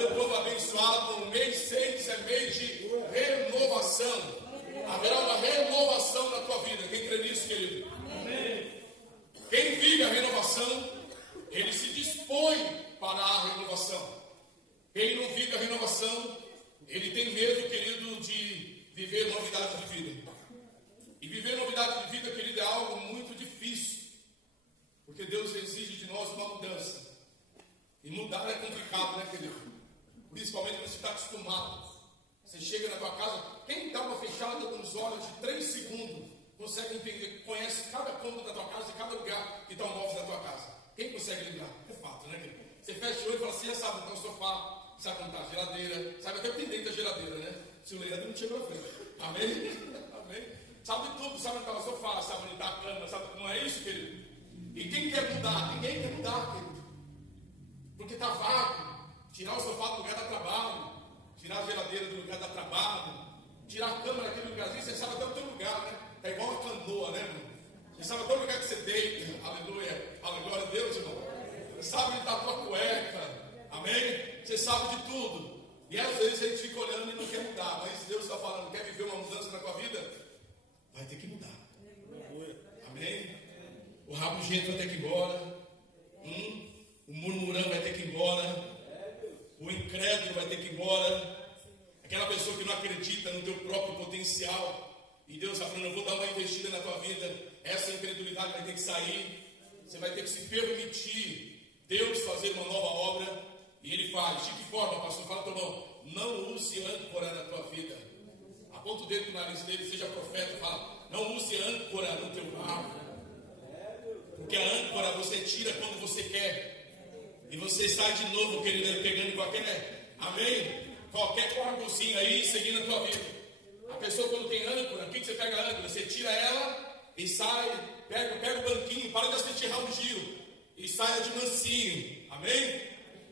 meu povo abençoado, o mês 6 é mês de renovação. Haverá uma renovação na tua vida. Quem crê nisso, querido? Amém. Quem vive a renovação, ele se dispõe para a renovação. Quem não vive a renovação, ele tem medo, querido, de viver novidade de vida. E viver novidade de vida, querido, é algo muito difícil. Porque Deus exige de nós uma mudança. E mudar é complicado, né, querido? Principalmente quando você está acostumado. Você chega na tua casa, quem dá uma fechada com os olhos de 3 segundos, consegue entender, conhece cada cômodo da tua casa e cada lugar que está um móvel da tua casa. Quem consegue lembrar? É fato, né, querido? Você fecha o olho e fala assim, já sabe onde está o sofá, sabe onde está a geladeira, sabe até o que tem dentro da geladeira, né? Se o Leandro não chega na frente. Amém? Amém? Sabe tudo, sabe onde está o sofá, sabe onde está a cama, sabe? Não é isso, querido? E quem quer mudar? Ninguém quer mudar, querido. Porque está vago. Tirar o sofá do lugar dá trabalho. Tirar a geladeira do lugar dá trabalho. Tirar a cama daquele lugarzinho, você sabe até o teu lugar, né? É igual uma canoa, né, irmão? Você sabe até o lugar que você deita. Aleluia. Glória a Deus, irmão. Você sabe onde está a tua cueca. Amém? Você sabe de tudo. E às vezes a gente fica olhando e não quer mudar. Mas Deus está falando, quer viver uma mudança na tua vida? Vai ter que mudar. Amém? O rabugento vai ter que ir embora. O murmurão vai ter que ir embora. O incrédulo vai ter que ir embora. Aquela pessoa que não acredita no teu próprio potencial. E Deus está falando, eu vou dar uma investida na tua vida. Essa incredulidade vai ter que sair. Você vai ter que se permitir Deus fazer uma nova obra. E Ele faz. De que forma, pastor? Fala, teu irmão, não use âncora na tua vida. Aponta o dedo no nariz dele, seja profeta. Fala, não use âncora no teu barco. Porque a âncora você tira quando você quer. E você sai de novo, querido, pegando qualquer, amém? Qualquer corpozinho aí, seguindo a tua vida. A pessoa quando tem âncora, o que você pega a âncora? Você tira ela e sai, pega o banquinho, para de acertar o giro. E saia de mansinho, amém?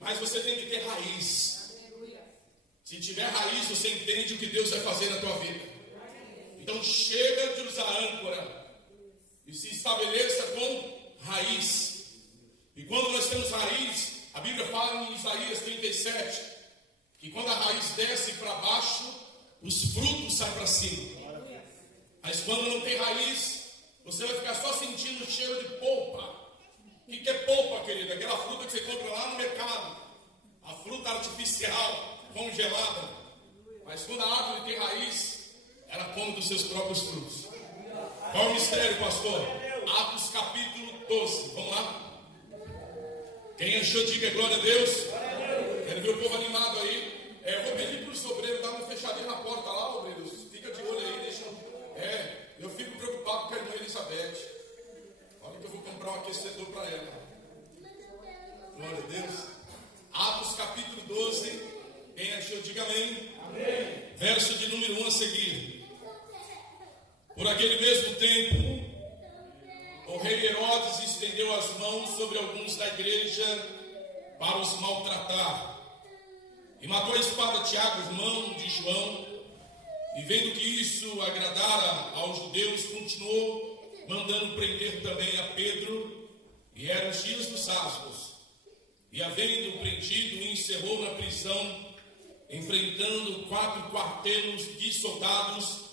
Mas você tem que ter raiz. Se tiver raiz, você entende o que Deus vai fazer na tua vida. Então chega de usar âncora e se estabeleça com raiz. E quando nós temos raiz, a Bíblia fala em Isaías 37, que quando a raiz desce para baixo, os frutos saem para cima. Mas quando não tem raiz, você vai ficar só sentindo o cheiro de polpa. O que é polpa, querido? Aquela fruta que você compra lá no mercado. A fruta artificial, congelada. Mas quando a árvore tem raiz, ela come dos seus próprios frutos. Qual é o mistério, pastor? Atos capítulo 12. Vamos lá? Quem achou, diga glória a Deus. Quero ver o povo animado aí. Eu vou pedir para os obreiros dar uma fechadinha na porta lá, obreiros. Fica de olho aí, deixa. Eu fico preocupado com a irmã Elizabeth. Olha que eu vou comprar um aquecedor para ela. Glória a Deus. Atos capítulo 12. Quem achou, diga amém. Amém. Verso de número 1 a seguir. Por aquele mesmo tempo, o rei Herodes estendeu as mãos sobre alguns da igreja para os maltratar. E matou a espada Tiago, irmão de João. E vendo que isso agradara aos judeus, continuou mandando prender também a Pedro. E eram os dias dos sábados. E havendo prendido, encerrou na prisão, enfrentando 4 quartelos de soldados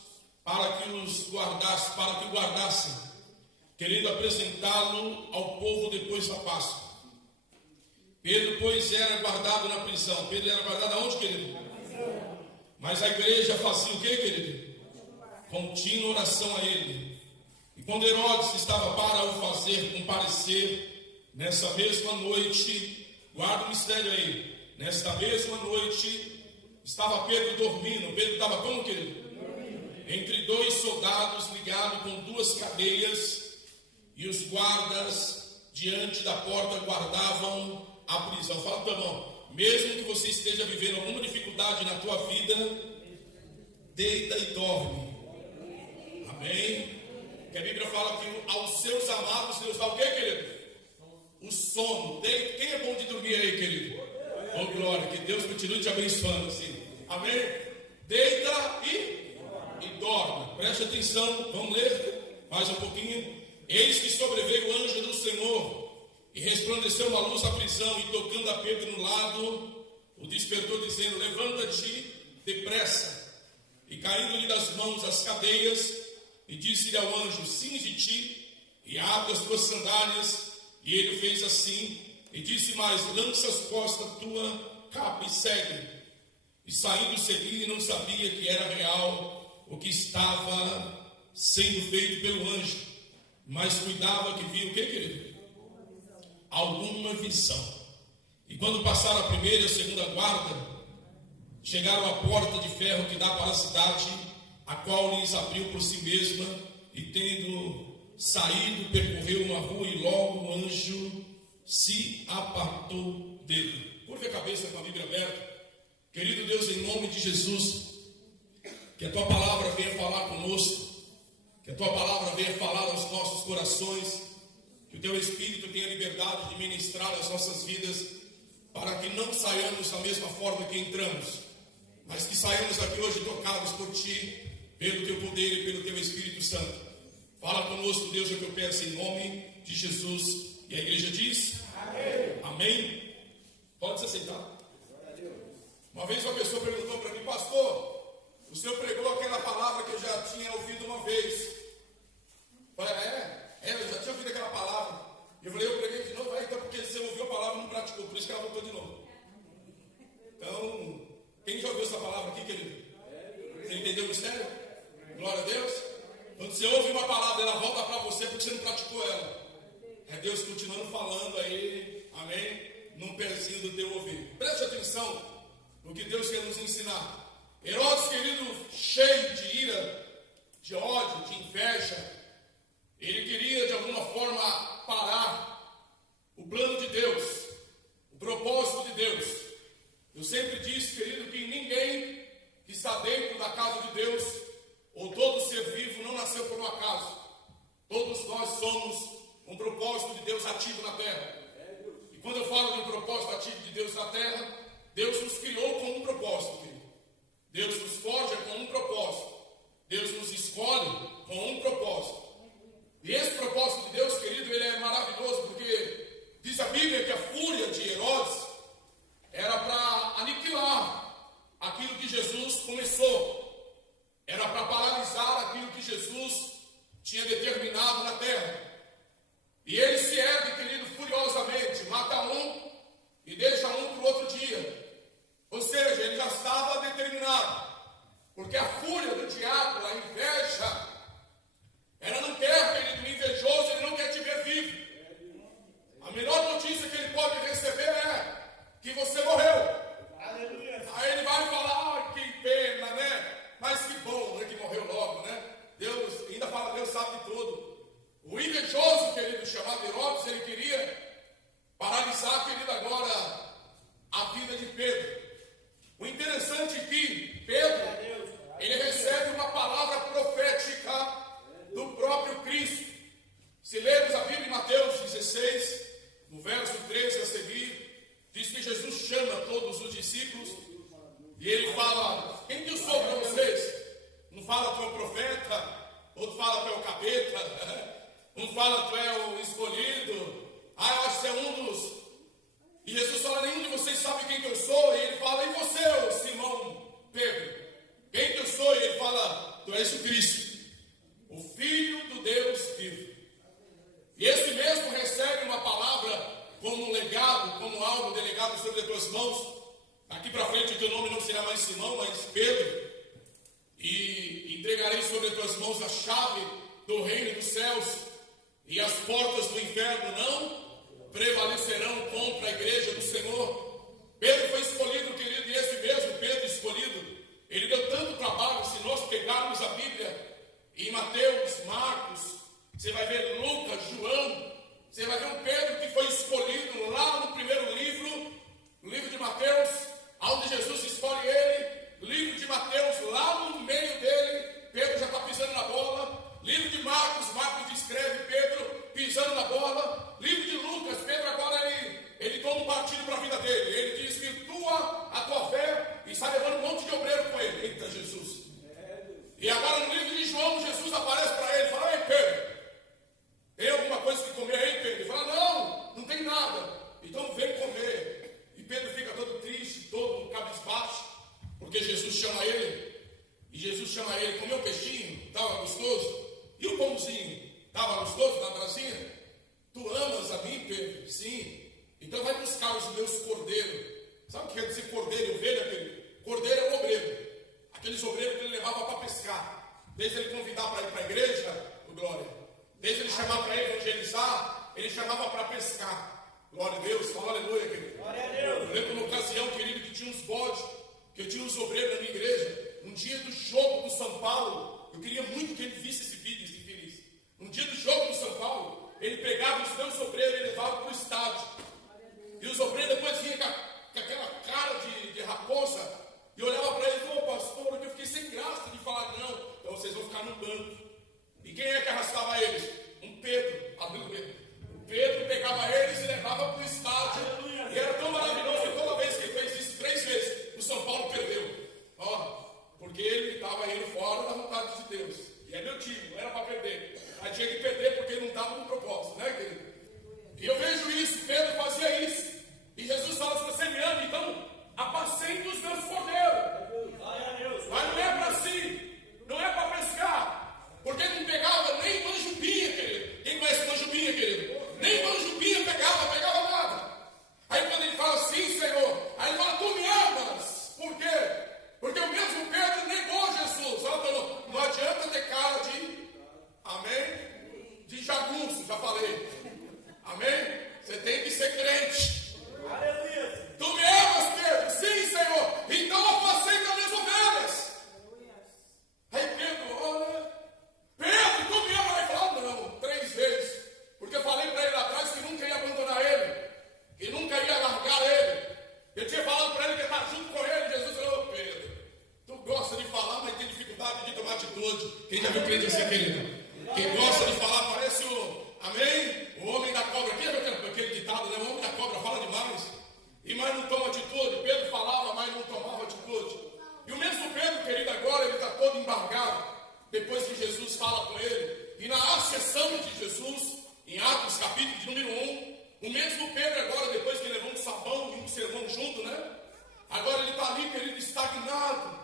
para que o guardassem, querendo apresentá-lo ao povo depois da Páscoa. Pedro, pois, era guardado na prisão. Pedro era guardado aonde, querido? Mas a igreja fazia o que, querido? Contínua oração a ele. E quando Herodes estava para o fazer comparecer, nessa mesma noite, guarda o mistério aí, nesta mesma noite, estava Pedro dormindo. Pedro estava como, querido? Entre 2 soldados ligados com 2 cadeias. E os guardas diante da porta guardavam a prisão. Fala para o teu irmão, mesmo que você esteja vivendo alguma dificuldade na tua vida, deita e dorme. Amém? Que a Bíblia fala que aos seus amados Deus dá o que, querido? O sono. Deita. Quem é bom de dormir aí, querido? Oh, glória, que Deus continue te abençoando assim. Amém? Deita e dorme. Preste atenção, vamos ler mais um pouquinho. Eis que sobreveio o anjo do Senhor, e resplandeceu uma luz à prisão, e tocando a Pedro no lado, o despertou, dizendo: levanta-te depressa. E caindo-lhe das mãos as cadeias, e disse-lhe ao anjo: cinge-te e abre as tuas sandálias. E ele fez assim, e disse mais: lança as costas tua capa e segue. E saindo seguindo, e não sabia que era real o que estava sendo feito pelo anjo, mas cuidava que via o que, querido? Alguma visão. E quando passaram a primeira e a segunda guarda, chegaram à porta de ferro que dá para a cidade, a qual lhes abriu por si mesma, e tendo saído, percorreu uma rua, e logo o anjo se apartou dele. Curva a cabeça com a Bíblia aberta. Querido Deus, em nome de Jesus, que a Tua palavra venha falar conosco, que a Tua palavra venha falar aos nossos corações, que o Teu Espírito tenha liberdade de ministrar as nossas vidas, para que não saiamos da mesma forma que entramos, mas que saiamos aqui hoje tocados por Ti, pelo Teu poder e pelo Teu Espírito Santo. Fala conosco, Deus, é o que eu peço em nome de Jesus. E a igreja diz: amém. Amém. Pode se sentar. Uma vez uma pessoa perguntou para mim: pastor, o senhor pregou aquela palavra que eu já tinha ouvido uma vez. Eu falei: eu já tinha ouvido aquela palavra. Eu falei: eu preguei de novo. Então porque você ouviu a palavra e não praticou, por isso que ela voltou de novo. Então, quem já ouviu essa palavra aqui, querido? Você entendeu o mistério? Glória a Deus. Quando você ouve uma palavra, ela volta para você porque você não praticou ela. É Deus continuando falando aí, amém? Num pezinho do teu ouvido. Preste atenção no que Deus quer nos ensinar. Herodes, querido, cheio de ira, de ódio, de inveja, ele queria de alguma forma parar o plano de Deus, o propósito de Deus. Eu sempre disse, querido, que ninguém que está dentro da casa de Deus, ou todo ser vivo, não nasceu por um acaso. Todos nós somos um propósito de Deus ativo na terra. E quando eu falo de um propósito ativo de Deus na terra, Deus nos criou com um propósito, querido. Deus nos forja com um propósito. Deus nos escolhe com um propósito. E esse propósito de Deus, querido, ele é maravilhoso, porque diz a Bíblia que a fúria de Herodes era para aniquilar aquilo que Jesus começou. Era para paralisar aquilo que Jesus tinha determinado na terra. E ele se ergue, querido, furiosamente, mata um e deixa um para o outro dia. Ou seja, ele já estava determinado. Porque a fúria do diabo, a inveja, ela não quer, querido, o invejoso, ele não quer te ver vivo. A melhor notícia que ele pode receber é que você morreu. Aleluia. Aí ele vai falar: que pena, né? Mas que bom, né, que morreu logo, né? Deus, ainda fala, Deus sabe de tudo. O invejoso, querido, chamado Herodes, ele queria paralisar, querido, agora a vida de Pedro. O interessante é que Pedro, ele recebe uma palavra profética do próprio Cristo. Se lermos a Bíblia em Mateus 16, no verso 13 a seguir, diz que Jesus chama todos os discípulos e ele fala: quem que eu sou para vocês? Não fala tu é o profeta, outro fala tu é o capeta, um fala tu é o escolhido, eu acho que você é um dos... E Jesus fala: nenhum de vocês sabe quem que eu sou. E ele fala: e você, ô Simão Pedro? Quem que eu sou? E ele fala: tu és o Cristo, o Filho do Deus vivo. E esse mesmo recebe uma palavra como um legado, como algo delegado sobre as tuas mãos. Daqui para frente o teu nome não será mais Simão, mas Pedro. E entregarei sobre as tuas mãos a chave do reino dos céus, e as portas do inferno não prevalecerão contra a igreja do Senhor. Pedro foi escolhido, querido, e esse mesmo Pedro escolhido, ele deu tanto trabalho. Se nós pegarmos a Bíblia em Mateus, Marcos, você vai ver Lucas, João, você vai ver um Pedro que foi escolhido lá no primeiro livro, no livro de Mateus, onde Jesus escolhe ele. Livro de Mateus, lá no meio dele, Pedro já está pisando na bola. Livro de Marcos, Marcos descreve Pedro pisando na bola. Livro de Lucas, Pedro agora ele toma um partido para a vida dele. porque Jesus chama ele. E Jesus chama ele, comeu peixinho, estava gostoso. E o pãozinho, estava gostoso na brasinha? Tu amas a mim, Pedro? Sim. Então vai buscar os meus cordeiros. Sabe o que quer dizer cordeiro e ovelha, querido? Cordeiro é o obreiro. Aqueles obreiros que ele levava para pescar. Desde ele convidar para ir para a igreja, glória. Desde ele chamar para evangelizar, ele chamava para pescar. Glória a Deus, fala aleluia, querido. Glória a Deus. Eu lembro uma ocasião, querido, que tinha uns bodes, que eu tinha uns obreiros na minha igreja. Um dia do jogo do São Paulo, eu queria muito que ele visse esse vídeo, esse infeliz. Um dia do jogo do São Paulo, ele pegava os meus obreiros e levava para o estádio. E os obreiros depois vinham com aquela cara de raposa e olhava para ele: ô pastor, eu fiquei sem graça de falar não. Então vocês vão ficar no banco. E quem é que arrastava eles? Um Pedro. Aleluia. O Pedro pegava eles e levava para o estádio. E era tão maravilhoso que toda vez que ele fez isso 3 vezes, o São Paulo perdeu. Ó, porque ele estava indo fora da vontade de Deus. E é meu time, não era para perder. Mas tinha que perder porque ele não estava no propósito, né, querido? E eu vejo isso, Pedro fazia isso. E Jesus fala: se você me ama, então apacente os meus cordeiros. Mas não é para si, não é para pescar. Porque ele não pegava nem manjubinha, querido. Quem conhece manjubinha, querido? Nem manjubinha pegava nada. Aí quando ele fala: sim, Senhor, aí ele fala: tu me amas. Por quê? Porque o mesmo Pedro negou Jesus. Não adianta ter cara de, amém? De jagunço, já falei. Amém? Você tem que ser crente. Aleluia. Tu me amas, Pedro? Sim, Senhor. Então apacenta minhas ovelhas. Aí Pedro, olha, Pedro, tu me amas? Ele fala: não, 3 vezes. Porque eu falei para ele lá atrás que nunca ia abandonar ele, que nunca ia largar ele. Eu tinha falado para ele que ia estar junto com ele. Jesus falou: Pedro, tu gosta de falar, mas tem dificuldade de tomar atitude. Quem já viu crente assim, querido? Quem gosta de falar parece amém? O homem da cobra. Quem já viu aquele ditado, né? O homem da cobra fala demais, mas não toma atitude. Pedro falava, mas não tomava atitude. E o mesmo Pedro, querido, agora ele está todo embargado. Depois que Jesus fala com ele, e na ascensão de Jesus, em Atos capítulo de número 1, o mesmo Pedro agora, depois que levou um sabão e um sermão junto, né? Agora ele está ali, querido, estagnado,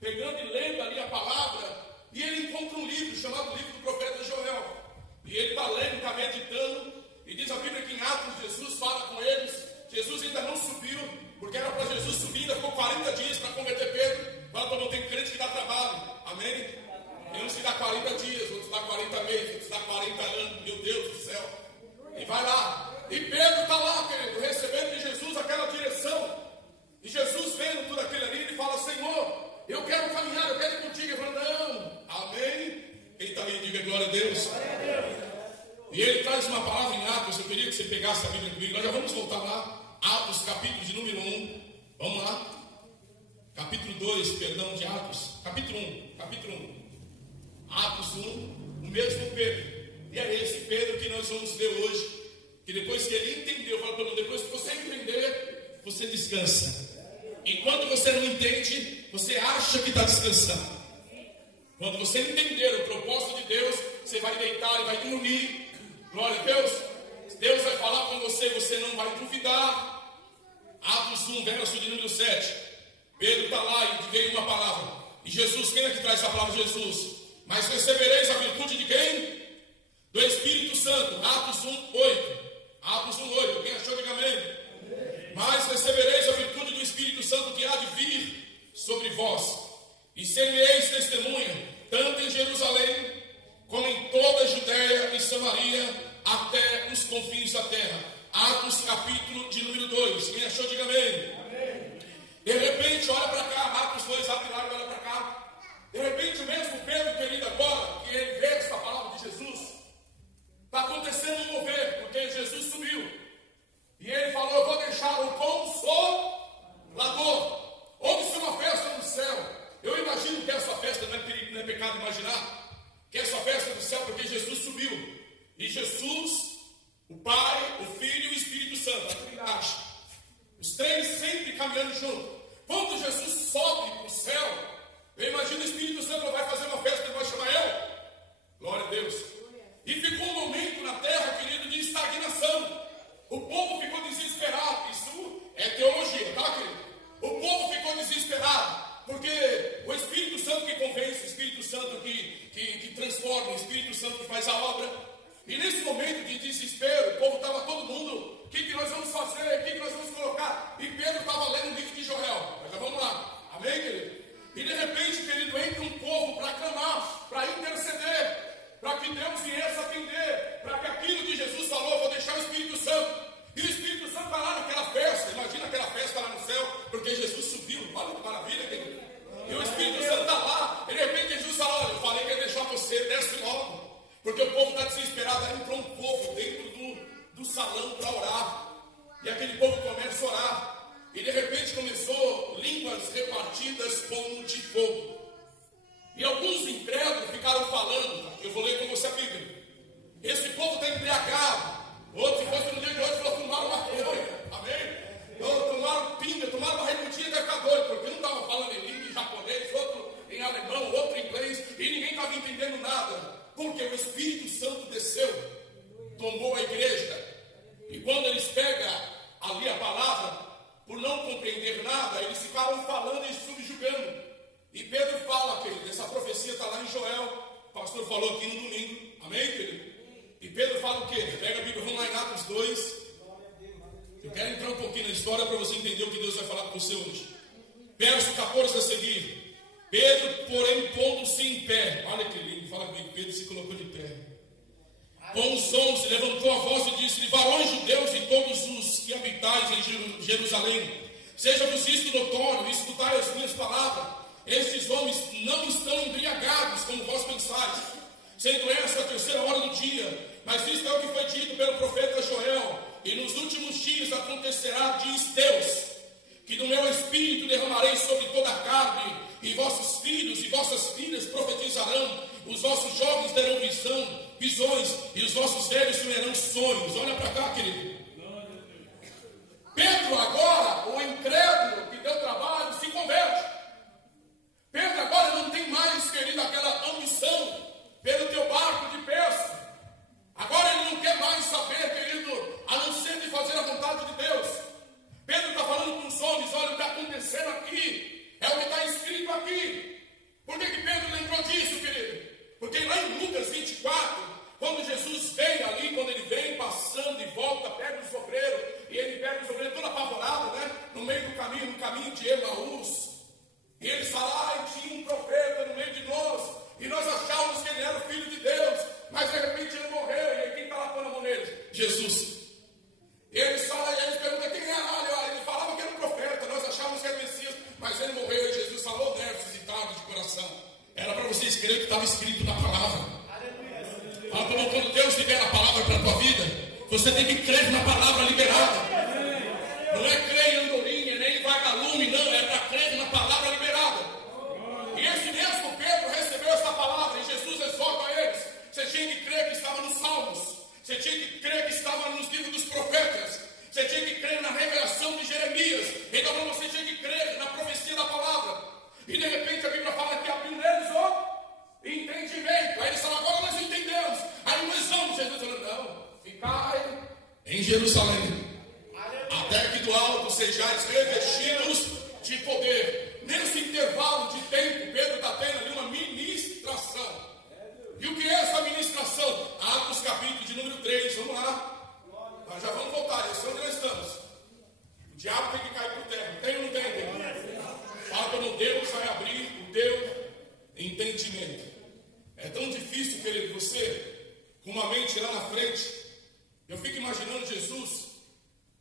pegando e lendo ali a palavra, e ele encontra um livro chamado Livro do Profeta Joel. E ele está lendo, está meditando, e diz a Bíblia que em Atos Jesus fala com eles. Jesus ainda não subiu, porque era para Jesus subir, ainda ficou 40 dias para converter Pedro. Fala para não ter crente que dá trabalho, amém? Tem uns que dá 40 dias, outros dá 40 meses, outros dá 40 anos, meu Deus do céu. E vai lá, e Pedro está lá, querido, recebendo de Jesus aquela direção. E Jesus vendo tudo aquilo ali, ele fala: Senhor, eu quero caminhar, eu quero ir contigo. Ele fala: não, amém? Quem está aí, diga glória a Deus. Glória a Deus. E ele traz uma palavra em Atos. Eu queria que você pegasse a Bíblia comigo. Nós já vamos voltar lá. Atos, capítulo de número 1. Vamos lá. Capítulo 2, perdão, de Atos. Capítulo 1. Atos 1, o mesmo Pedro. E é esse Pedro que nós vamos ler hoje. Que depois que ele entendeu, fala para mim, depois que você entender, você descansa. Enquanto você não entende, você acha que está descansando. Quando você entender o propósito de Deus, você vai deitar e vai dormir. Glória a Deus. Deus vai falar com você, você não vai duvidar. Atos 1, verso de número 7. Pedro está lá e veio uma palavra. E Jesus, quem é que traz essa palavra? Jesus. Mas recebereis a virtude de quem? Do Espírito Santo. Atos 1, 8. Atos 1, 8. Quem achou, diga amém. Mas recebereis a virtude do Espírito Santo que há de vir sobre vós. E semeis testemunha, tanto em Jerusalém, como em toda a Judéia e Samaria, até os confins da terra. Atos capítulo de número 2. Quem achou, diga amém. Amém. De repente, olha para cá. Atos 2, abre lá e olha para cá. De repente, o mesmo Pedro, querido, agora, que ele vê essa palavra de Jesus, está acontecendo um mover, porque Jesus subiu. E ele falou: eu vou deixar o Consolador. Houve-se uma festa no céu. Eu imagino que essa festa não é pecado imaginar. Que essa festa do céu, porque Jesus subiu. E Jesus, o Pai, o Filho e o Espírito Santo, a Trindade. Os 3 sempre caminhando junto. Quando Jesus sobe para o céu, eu imagino o Espírito Santo vai fazer uma festa que vai chamar eu. Glória a Deus. E ficou um momento na terra, querido, de estagnação. O povo ficou desesperado. Isso é teologia, tá, querido? O povo ficou desesperado. Por Santo que transforma, o Espírito Santo que faz a obra. E nesse momento de desespero, o povo estava todo mundo, o que nós vamos fazer? O que nós vamos colocar? E Pedro estava lendo o livro de Joel. Mas já vamos lá. Amém, querido? E de repente, querido, entra um povo para clamar, para interceder, para que Deus viesse atender, para que aquilo que Jesus falou, vou deixar o Espírito Santo. E o Espírito Santo está lá naquela festa. Imagina aquela festa lá no céu, porque Jesus subiu. Olha que maravilha, querido. E o Espírito Santo está lá. E de repente Jesus fala, olha, eu falei que ia deixar você, desce logo. Porque o povo está desesperado. Aí entrou um povo dentro do salão para orar. E aquele povo começa a orar. E de repente começou línguas repartidas como de fogo. E alguns incrédulos ficaram falando. Eu vou ler com você a Bíblia. Esse povo está embriagado. Outro, se fosse no dia de hoje, falou, tomaram maconha. Amém? Tomaram pinga, tomaram uma reputinha até ficar doido. Porque não estava falando em língua em japonês, outro em alemão, outro em inglês. E ninguém estava entendendo nada. Porque o Espírito Santo desceu, tomou a igreja. E quando eles pegam ali a palavra, por não compreender nada, eles ficaram falando e subjugando. E Pedro fala, querido, essa profecia está lá em Joel. O pastor falou aqui no domingo. Amém, querido? E Pedro fala o quê? Pega a Bíblia, vamos lá em Atos 2. Eu quero entrar um pouquinho na história para você entender o que Deus vai falar com você hoje. Verso 14 a seguir. Pedro, porém, pondo-se em pé. Olha que lindo, fala comigo. Pedro se colocou de pé. Com os 11, levantou a voz e disse: varões judeus e todos os que habitais em Jerusalém, seja-vos isto notório, escutai as minhas palavras. Estes homens não estão embriagados, como vós pensais, sendo essa a terceira hora do dia. Mas isto é o que foi dito pelo profeta Joel. E nos últimos dias acontecerá, diz Deus, que do meu espírito derramarei sobre toda a carne, e vossos filhos e vossas filhas profetizarão, os vossos jovens terão visões, e os vossos velhos sonharão sonhos. Olha para cá, querido. Pedro agora, o incrédulo que deu trabalho, se converte. Pedro agora não tem mais, querido, aquela ambição pelo teu barco de pesca. Agora ele não quer mais saber, querido, a não ser de fazer a vontade de Deus. Pedro está falando com os homens, olha o que está acontecendo aqui, é o que está escrito aqui. Por que Pedro lembrou disso, querido? Porque lá em Lucas 24, quando Jesus vem ali, quando ele vem passando e volta, pega os obreiros, e ele pega os obreiros todo apavorado, né? No meio do caminho, no caminho de Emaús. E ele fala, tinha um profeta no meio de nós, e nós achávamos que ele era o Filho de Deus, mas de repente ele morreu, e aí quem está lá pondo a mão nele? Jesus. E eles falam, e eles perguntam quem era, olha, ele falava que era um profeta, nós achávamos que era o Messias, mas ele morreu, e Jesus falou, necessitado de coração. Era para vocês crerem que estava escrito na palavra. Fala, quando Deus libera a palavra para a tua vida, você tem que crer na palavra liberada. Não é crer em andorinha, nem em vagalume, não, é para crer na palavra liberada. E esse mesmo Pedro recebeu essa palavra, e Jesus exorta a eles. Você tinha que crer que estava nos Salmos, você tinha que crer que estava nos livros dos profetas, você tinha que crer na revelação de Jeremias, então você tinha que crer na profecia da palavra. E de repente a Bíblia fala que abriu neles o entendimento. Aí eles falam, agora nós entendemos. Aí nós vamos, Jesus falou, não, ficai em Jerusalém, até que do alto sejais revestidos de poder. Nesse intervalo de tempo, Pedro está tendo ali uma ministração. E o que é essa ministração? Atos capítulo de número 3, vamos lá. Nós já vamos voltar, esse é onde nós estamos. O diabo tem que cair por terra, tem ou não tem? Fala quando Deus vai abrir o teu entendimento. É tão difícil, querido, você, com uma mente lá na frente. Eu fico imaginando Jesus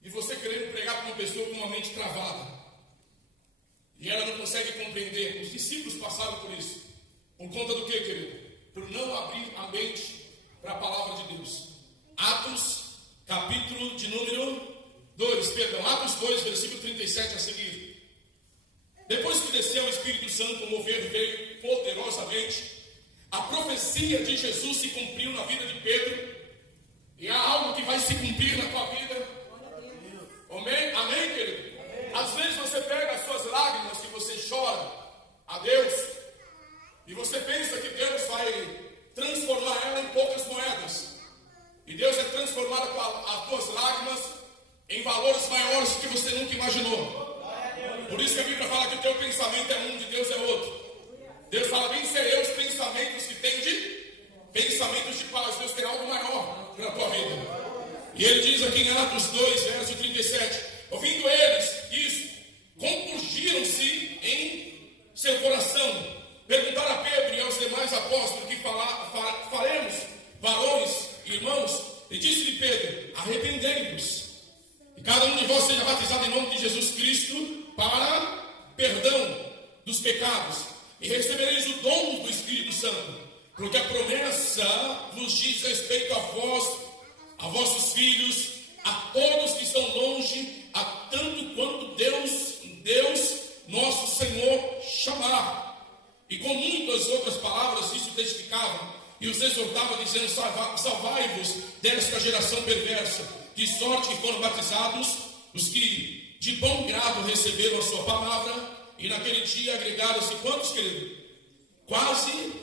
e você querendo pregar para uma pessoa com uma mente travada. E ela não consegue compreender. Os discípulos passaram por isso. Por conta do que, querido? Por não abrir a mente para a palavra de Deus. Atos, capítulo de número 2, perdão, Atos 2, versículo 37 a seguir. Depois que desceu o Espírito Santo, o mover veio poderosamente. A profecia de Jesus se cumpriu na vida de Pedro. E há algo que vai se cumprir na tua vida. Amém? Amém, querido? Às vezes você pega as suas lágrimas que você chora a Deus, e você pensa que Deus vai transformar ela em poucas moedas. E Deus vai transformar as tuas lágrimas em valores maiores que você nunca imaginou. Por isso que a Bíblia fala que o teu pensamento é um, de Deus é outro. Deus fala, vencerei os pensamentos que tem pensamentos de paz. Deus tem algo maior na tua vida. E ele diz aqui em Atos 2, verso 37, ouvindo eles isso, compungiram-se em seu coração. Perguntaram a Pedro e aos demais apóstolos, que faremos, varões, irmãos? E disse-lhe Pedro, arrependei-vos, e cada um de vós seja batizado em nome de Jesus Cristo, para perdão dos pecados, e recebereis o dom do Espírito Santo, porque a promessa vos diz respeito a vós, a vossos filhos, a todos que estão longe, a tanto quanto Deus nosso Senhor chamar. E com muitas outras palavras isso testificavam, e os exortava, dizendo, salvai-vos desta geração perversa, de sorte que foram batizados os que de bom grado receberam a sua palavra. E naquele dia agregaram-se quantos, querido? Quase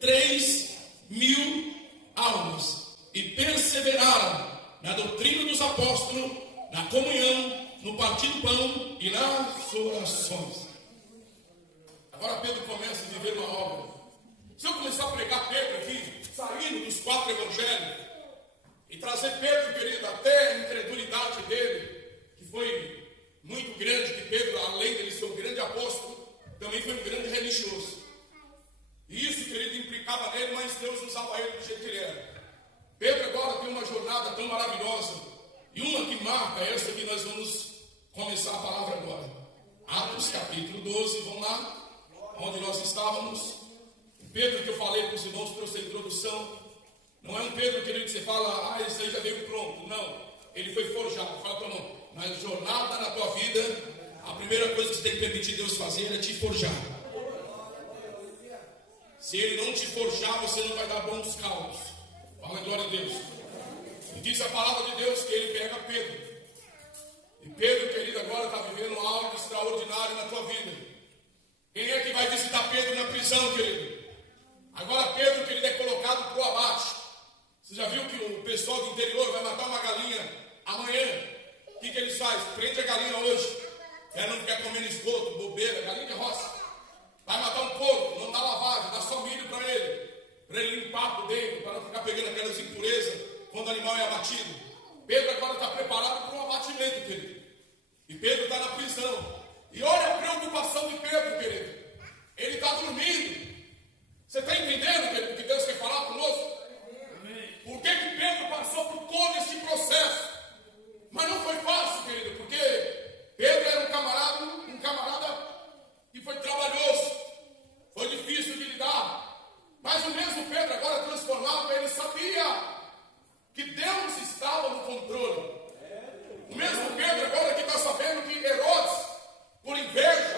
3.000 almas, e perseveraram na doutrina dos apóstolos, na comunhão, no partir do pão e nas orações. Agora Pedro começa a viver uma obra. Se eu começar a pregar Pedro aqui, saindo dos 4 evangelhos, e trazer Pedro, querido, até a incredulidade dele, que foi muito grande, que Pedro, além dele ser um grande apóstolo, também foi um grande religioso. E isso, querido, implicava nele, mas Deus usava ele do jeito que ele era. Pedro agora tem uma jornada tão maravilhosa, e uma que marca essa que nós vamos começar a palavra agora. Atos capítulo 12, vamos lá, onde nós estávamos. O Pedro que eu falei para os irmãos, trouxe a introdução, não é um Pedro, querido, que você fala, esse aí já veio pronto. Não, ele foi forjado. Fala para o irmão, na jornada na tua vida, a primeira coisa que você tem que permitir Deus fazer é te forjar. Se ele não te forjar, você não vai dar bons caldos. Fala, glória a Deus. E diz a palavra de Deus que ele pega Pedro. E Pedro, querido, agora está vivendo algo extraordinário na tua vida. Quem é que vai visitar Pedro na prisão, querido? Agora Pedro, querido, é colocado para o abate. Você já viu que o pessoal do interior vai matar uma galinha amanhã? O que eles fazem? Prende a galinha hoje. Ela não ficar comendo esgoto, bobeira, galinha de roça. Vai matar um porco, não dá lavagem, dá só milho para ele limpar por dentro, para não ficar pegando aquelas impurezas quando o animal é abatido. Pedro agora está preparado para um abatimento, querido. E Pedro está na prisão. E olha a preocupação de Pedro, querido. Ele está dormindo. Você está entendendo, querido, o que Deus quer falar conosco? Por que Pedro passou por todo esse processo? Mas não foi fácil, querido, porque Pedro era um camarada que foi trabalhoso, foi difícil de lidar. Mas o mesmo Pedro agora transformado, ele sabia que Deus estava no controle. O mesmo Pedro agora que está sabendo que Herodes, por inveja,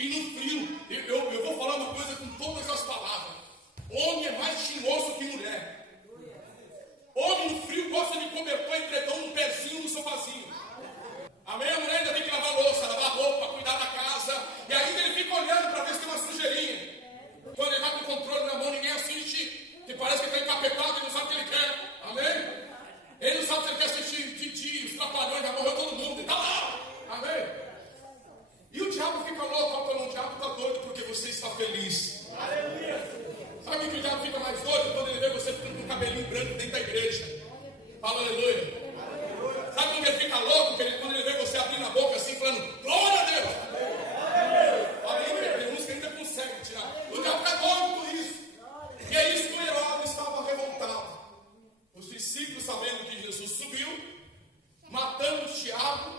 E no frio, eu vou falar uma coisa com todas as palavras. Homem é mais tinhoso que mulher. Homem no frio gosta de cobertor e edredom no pezinho do sofazinho. Amém? A mulher ainda tem que lavar louça, lavar roupa, cuidar da casa. E ainda ele fica olhando para ver se tem uma sujeirinha. Quando ele vai com o controle na mão, ninguém assiste. Que parece que está encapetado e não sabe o que ele quer. Amém? Ele não sabe se ele quer assistir Titi, os Trapalhões, já morreu todo mundo. Ele está lá. Amém? E o diabo fica louco. O diabo está doido porque você está feliz. Aleluia. Sabe que o diabo fica mais doido quando ele vê você ficando com o cabelinho branco dentro da igreja? Fala aleluia. Sabe quando ele fica louco? Quando ele vê você abrindo a boca assim, falando, glória a Deus. Aleluia. Tem uns que ainda conseguem tirar. O diabo fica doido por isso. E é isso que o Herodes estava revoltado. Os discípulos, sabendo que Jesus subiu, matando o Tiago,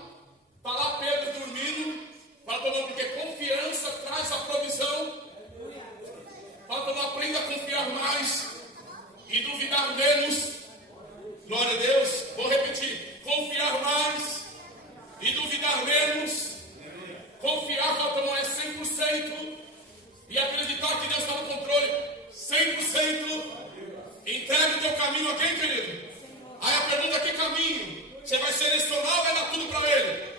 está lá Pedro dormindo, porque confiança traz a provisão. Não aprenda a confiar mais e duvidar menos. Glória a Deus. Vou repetir. Confiar mais e duvidar menos. Confiar, não é 100%. E acreditar que Deus está no controle 100%. Entrega o teu caminho a quem, querido? Aí a pergunta é que caminho? Você vai selecionar ou vai dar tudo para Ele?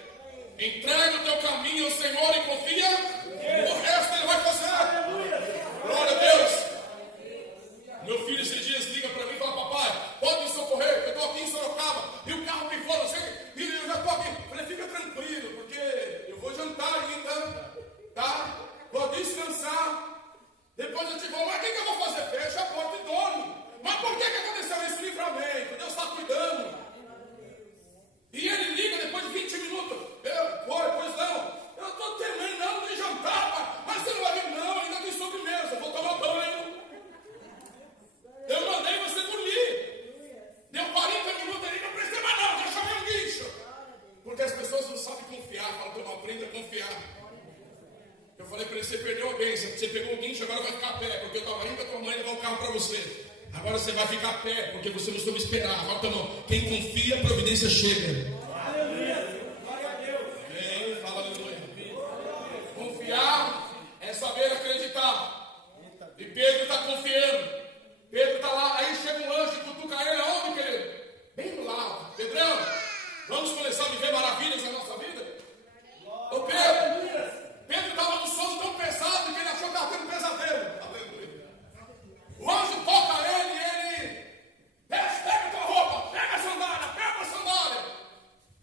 Entrega o teu caminho ao Senhor e confia. O resto Ele vai fazer. Glória a Deus. Meu filho esses dias liga para mim e fala, papai, pode me socorrer, eu estou aqui em Sorocaba, e o carro pifou, não sei, e eu já estou aqui. Eu falei, fica tranquilo, porque eu vou jantar ainda, tá? Vou descansar, depois eu te vou, mas o que eu vou fazer? Fecha a porta e dorme. Mas por que aconteceu esse livramento? Deus está cuidando. E ele liga depois de 20 minutos, pois não, eu estou terminando de jantar, pai. Mas você não vai vir? Não, ainda tem sobremesa, vou tomar banho. Eu mandei você dormir. Deu 40 minutos ali, não precisa mais não, já chamei o guincho. Porque as pessoas não sabem confiar, falam que eu não aprendo a confiar. Eu falei para ele, você perdeu a bênção, você pegou o guincho, agora vai ficar a pé, porque eu estava indo com a tua mãe levar o carro para você. Agora você vai ficar a pé, porque você não soube esperar. Fala, tua mão, quem confia, a providência chega. É saber acreditar. E Pedro está confiando. Pedro está lá, aí chega um anjo e cutuca ele. Aonde, querido? Bem do lado. Pedrão, vamos começar a viver maravilhas na nossa vida? Ô Pedro estava no sono tão pesado que ele achou que estava tendo um pesadelo. Aleluia. O anjo toca ele e ele desce, pega a tua roupa, pega a sandália.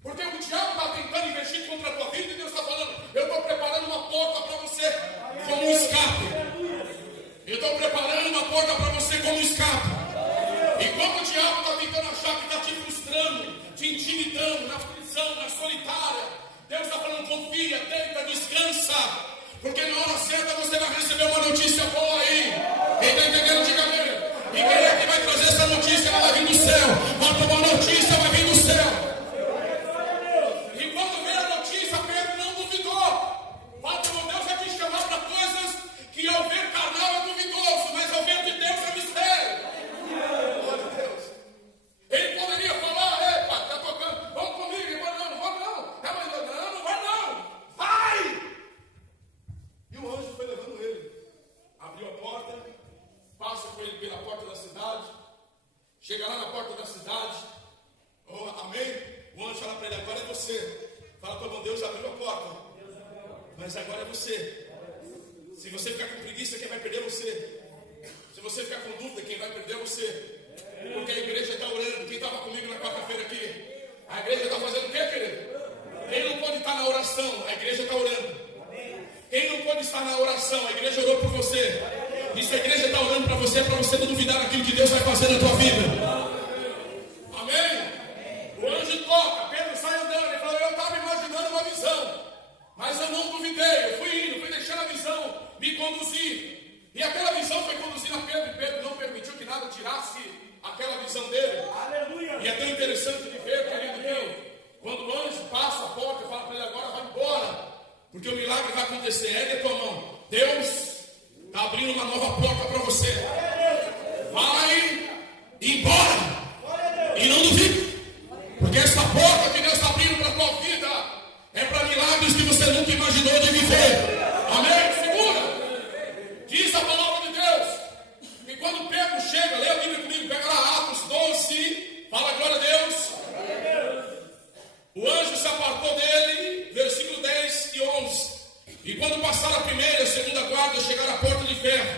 Porque o diabo está tentando investir contra a tua vida e Deus está falando, eu estou preparando uma porta para você como um escape. Eu estou preparando uma porta para você como um escape. E quando o diabo está tentando achar que está te frustrando, te intimidando, na aflição, na solitária, Deus está falando, confia, deita, descansa. Porque na hora certa você vai receber uma notícia boa aí. Quem está entendendo, diga amém. E quem é que vai trazer essa notícia? Ela vai vir do céu. Uma notícia vai vir do céu. Que ao ver carnal é duvidoso, mas ao ver de Deus é mistério. Glória a Deus. Ele poderia falar, pai, está tocando, vamos comigo. Ele falou, não vou não. Não vai não. Vai! E o anjo foi levando ele. Abriu a porta, passa com ele pela porta da cidade, chega lá na porta da cidade. Oh, amém? O anjo fala para ele, agora é você. Fala para Deus, abriu a porta. Mas agora é você. Se você ficar com preguiça, quem vai perder é você. Se você ficar com dúvida, quem vai perder é você. Porque a igreja está orando. Quem estava comigo na quarta-feira aqui? A igreja está fazendo o quê, querido? Quem não pode estar na oração? A igreja está orando. Quem não pode estar na oração? A igreja orou por você. E se a igreja está orando para você não duvidar daquilo que Deus vai fazer na tua vida. Amém? O anjo toca, Pedro sai andando. Ele falou, eu estava imaginando uma visão. Mas eu não duvidei, eu fui indo, fui deixando a visão me conduzir. E aquela visão foi conduzida a Pedro, e Pedro não permitiu que nada tirasse aquela visão dele. Aleluia. E é tão interessante de ver, querido, que quando o anjo passa a porta e fala para ele, agora vai embora, porque o milagre vai acontecer. Ergue a tua mão. Deus está abrindo uma nova porta para você. Vai embora. E não duvide, porque essa porta que Deus está abrindo para a tua vida é para milagres que você nunca imaginou de viver. Amém? primeira e a segunda guarda chegaram à porta de ferro,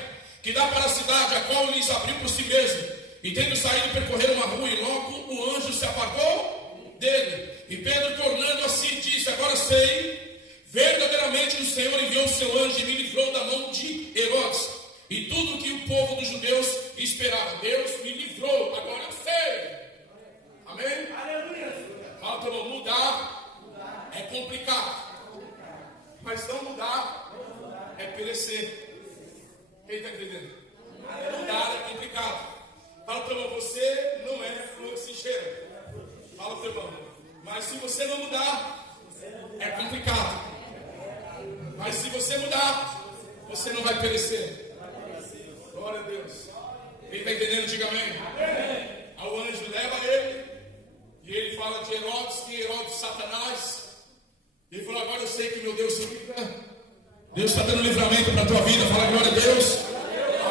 que dá para a cidade, a qual lhes abriu por si mesmo. E tendo saído, percorreram uma rua, e logo o anjo se apartou dele. E Pedro, tornando assim, disse: agora sei, verdadeiramente o Senhor enviou o seu anjo e me livrou da mão de Herodes. E tudo o que o povo dos judeus esperava. Deus me livrou, agora eu sei. Amém? Fala para eu mudar é complicado. Mas não mudar é perecer. Quem está entendendo? Mudar é complicado. Fala para o irmão, você não é fluxicheiro. Fala para o irmão, mas se você não mudar, é complicado. Mas se você mudar, você não vai perecer. Glória a Deus. Quem está entendendo, diga amém. O anjo leva ele, e ele fala de Herodes, que Herodes Satanás. Ele falou: agora eu sei que meu Deus livra. Deus está dando livramento para a tua vida. Fala glória a Deus.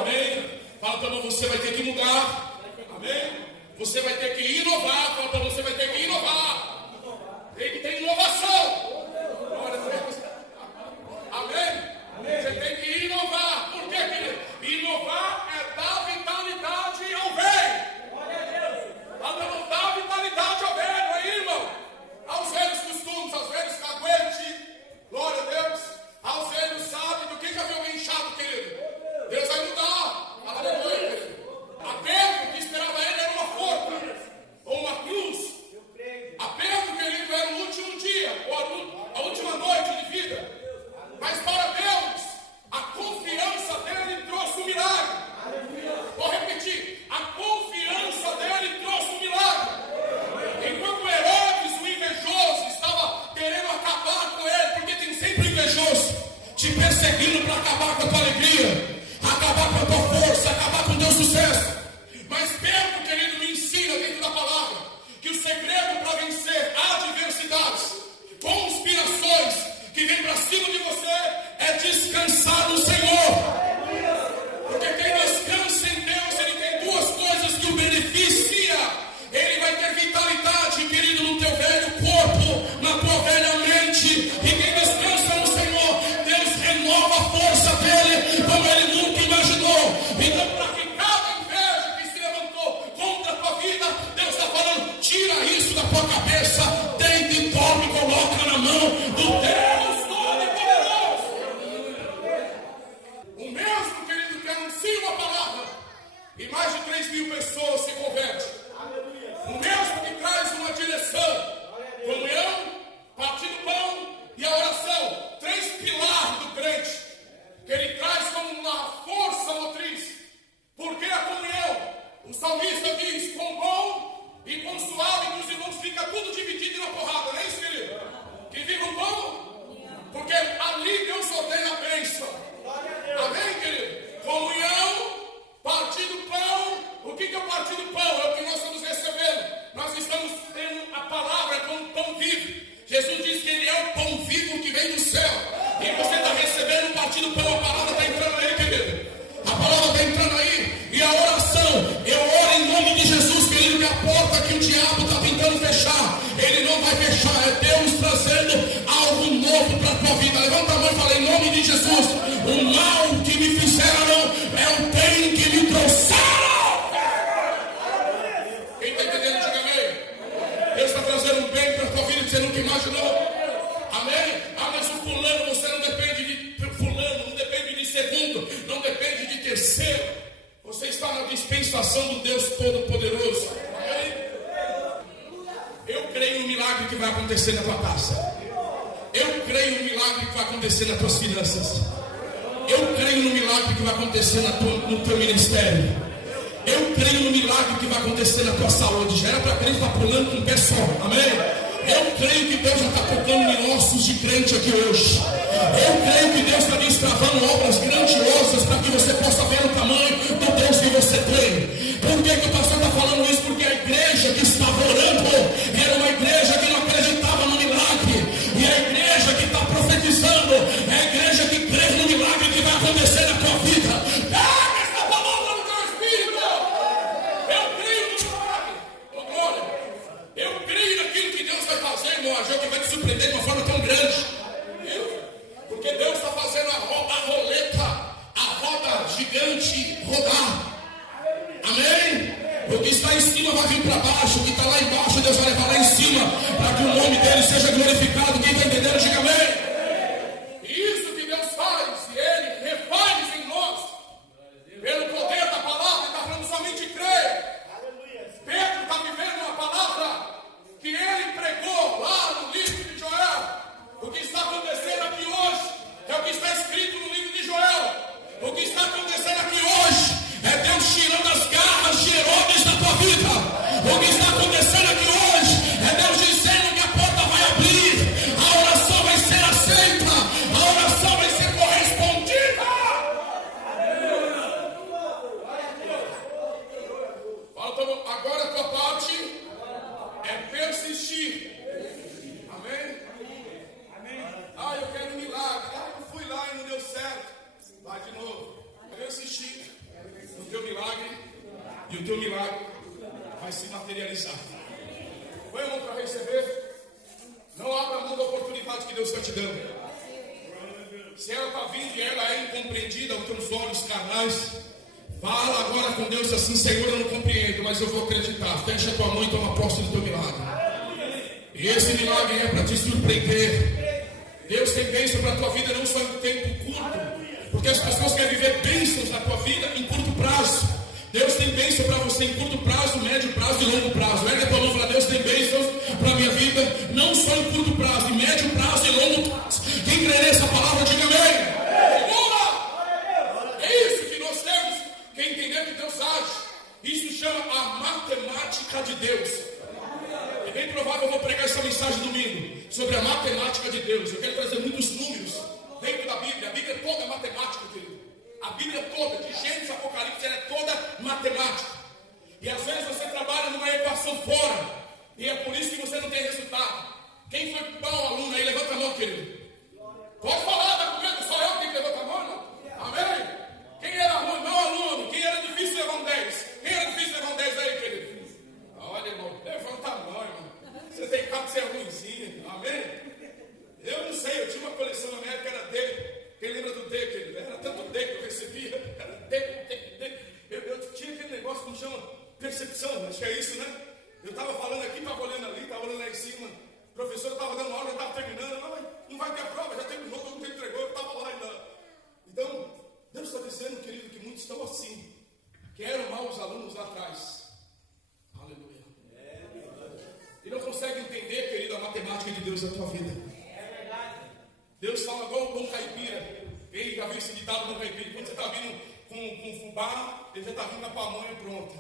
Amém. Fala para mim, você vai ter que mudar. Amém. Você vai ter que inovar. Fala para você, vai ter que inovar. Tem que ter inovação. Glória a Deus. Amém. Você tem que inovar. Por quê, querido? Inovar é dar vitalidade ao velho. Fala para não dar vitalidade ao velho, aí, irmão. Aos velhos costumes, aos velhos caguetes. Glória a Deus. Aos velhos sábios. Do que já viu alguém chato, querido? Deus vai mudar. Aleluia, querido. A Pedro, que esperava ele, era uma forca ou uma cruz. A Pedro, querido, era o último dia, ou a última noite de vida. Mas para Deus, a confiança dele trouxe um milagre. Vou repetir: a confiança dele trouxe um milagre. Enquanto Herodes, o invejoso, estava querendo acabar com ele, porque tem sempre invejoso te perseguindo para acabar com a tua alegria, acabar com a tua força, acabar com o teu sucesso. Mas Pedro, querido, me ensina dentro da palavra que o segredo para vencer adversidades, conspirações que vêm para cima de você, é descansar no Senhor. Porque quem descansa em Deus, ele tem duas coisas que o beneficia. Ele vai ter vitalidade, querido, no teu velho corpo, na tua velha mente. E quem descansa no Senhor, Deus renova a força dele como ele nunca imaginou. Então, para que cada inveja que se levantou contra a tua vida, Deus está falando: tira isso da tua cabeça, deita e toma e coloca na mão do Deus Todo-Poderoso. O mesmo, querido, que anuncia uma palavra e mais de 3.000 pessoas se convertem. O mesmo que traz uma direção: comunhão, partir do pão e a oração. 3 pilares do crente que ele traz como uma força motriz. Porque a comunhão, o salmista diz: com bom e com suave dos irmãos fica tudo dividido na porrada, não é isso, querido? Que vivam como? Porque ali Deus ordena a bênção. Amém, querido? Comunhão, partir do pão. O que é o partir do pão? É o que nós estamos recebendo. Nós estamos tendo a palavra como pão vivo. Jesus disse que ele é o pão vivo que vem do céu. E você está recebendo o partir do pão. A palavra está entrando aí, querido. A palavra está entrando aí. E a oração, eu oro em nome de Jesus, querido, que a porta que o diabo está tentando fechar, ele não vai fechar. É Deus trazendo algo novo para a tua vida. Levanta a mão e fala: em nome de Jesus, o mal que me fizeram é o bem que me trouxeram. Quem está entendendo, diga amém. Deus está trazendo um bem para a tua vida que você nunca imaginou. Amém? Ah, mas o fulano, você não depende de fulano, não depende de segundo, não depende de terceiro. Você está na dispensação do Deus Todo-Poderoso. Amém? Eu creio no milagre que vai acontecer na tua casa. Eu creio no milagre que vai acontecer nas tuas finanças. Eu creio no milagre que vai acontecer no teu ministério. Eu creio no milagre que vai acontecer na tua saúde. Já era para crer, está pulando com o pé só. Amém? Eu creio que Deus já está tocando em ossos de crente aqui hoje. Eu creio que Deus está destravando obras grandiosas para que você possa ver o tamanho do Deus que você tem. Por que o pastor está falando isso? Porque a igreja que estava orando era uma igreja que não acreditava no milagre. E a igreja que está profetizando é a igreja que crê no milagre que vai acontecer na tua vida. Pega essa palavra no teu espírito. Eu creio no milagre. Oh, glória. Eu creio naquilo que Deus vai fazer, irmão, que vai te surpreender de uma forma tão grande. Porque Deus está fazendo a gigante rodar. Amém? O que está em cima vai vir para baixo. O que está lá embaixo, Deus vai levar lá em cima, para que o nome dele seja glorificado. Quem está entendendo, diga amém. Isso que Deus faz, e Ele refaz em nós, pelo poder da palavra. Ele está falando somente crer. Pedro está vivendo uma palavra que ele pregou lá no livro de Joel. O que está acontecendo aqui hoje é o que está escrito no livro de Joel. O que está acontecendo aqui hoje é Deus tirando as garras de Herodes da tua vida. O que está acontecendo aqui hoje é Deus dizendo que a porta vai abrir, a oração vai ser aceita, a oração vai ser correspondida. Agora a tua parte é persistir. Amém? Ah, eu quero um milagre. Ah, eu fui lá e não deu certo. Vai de novo. Persistir no teu milagre, e o teu milagre vai se materializar. Vamos para receber. Não abra mão da oportunidade que Deus está te dando. Se ela está vindo e ela é incompreendida aos teus olhos carnais, fala agora com Deus assim: Senhor, eu não compreendo, mas eu vou acreditar. Fecha a tua mão e toma posse do teu milagre. E esse milagre é para te surpreender. Deus tem bênção para a tua vida, não só em tempo curto, porque as pessoas querem viver bênçãos na tua vida em curto prazo. Deus tem bênção para você em curto prazo, médio prazo e longo prazo. Ergue a tua mão e fala: Deus tem bênçãos para a minha vida, não só em curto prazo, em médio prazo e longo prazo. Quem crê nessa palavra, diga amém. É isso que nós temos que entender que Deus age. Isso chama a matemática de Deus. É bem provável eu vou pregar essa mensagem domingo sobre a matemática de Deus. Eu quero trazer muitos números dentro da Bíblia. A Bíblia é toda matemática, querido. A Bíblia toda, de Gênesis a Apocalipse, ela é toda matemática. E às vezes você trabalha numa equação fora, e é por isso que você não tem resultado. Quem foi bom aluno aí, levanta a mão, querido. Pode falar, tá com medo? Só eu que levanta a mão, não? Amém? Quem era ruim, não aluno? Quem era difícil levar um 10? Quem era difícil levar um 10 aí, querido? Olha, irmão, levanta a mão, irmão. Você tem cara de ser ruimzinho, amém? Eu não sei, eu tinha uma coleção na minha época, era D. Quem lembra do D, querido? Era tanto D que eu recebia. Era D. Eu tinha aquele negócio que chama percepção, acho que é isso, né? Eu estava falando aqui, estava olhando ali, estava olhando lá em cima. O professor estava dando aula, eu estava terminando. Não vai ter a prova, já terminou, todo mundo entregou, eu estava lá ainda. Então, Deus está dizendo, querido, que muitos estão assim, que eram maus alunos lá atrás. Aleluia. E não conseguem entender, querido, a matemática de Deus na tua vida. Deus fala igual o bom caipira. Quem já viu esse ditado do caipira? Quando você está vindo com fubá, ele já está vindo com a pamonha pronta.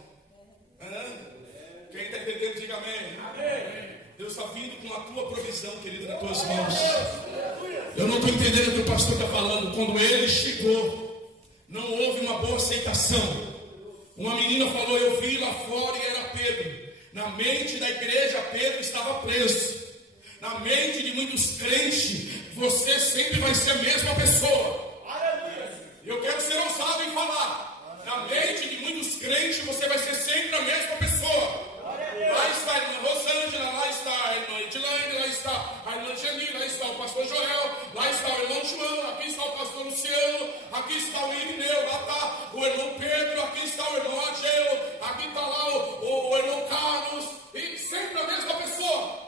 Quem está entendendo, diga amém. Amém. Deus está vindo com a tua provisão, querido, nas tuas mãos. Eu não estou entendendo o que o pastor está falando. Quando ele chegou, não houve uma boa aceitação. Uma menina falou: eu vi lá fora e era Pedro. Na mente da igreja, Pedro estava preso. Na mente de muitos crentes, você sempre vai ser a mesma pessoa. Eu quero ser ousado em falar. Na mente de muitos crentes, você vai ser sempre a mesma pessoa. Lá está a irmã Rosângela, lá está a irmã Edilane, lá está a irmã Geni, lá está o pastor Joel, lá está o irmão João, aqui está o pastor Luciano, aqui está o Irineu, lá está o irmão Pedro, aqui está o irmão Ageu, aqui está lá o irmão Carlos, e sempre a mesma pessoa.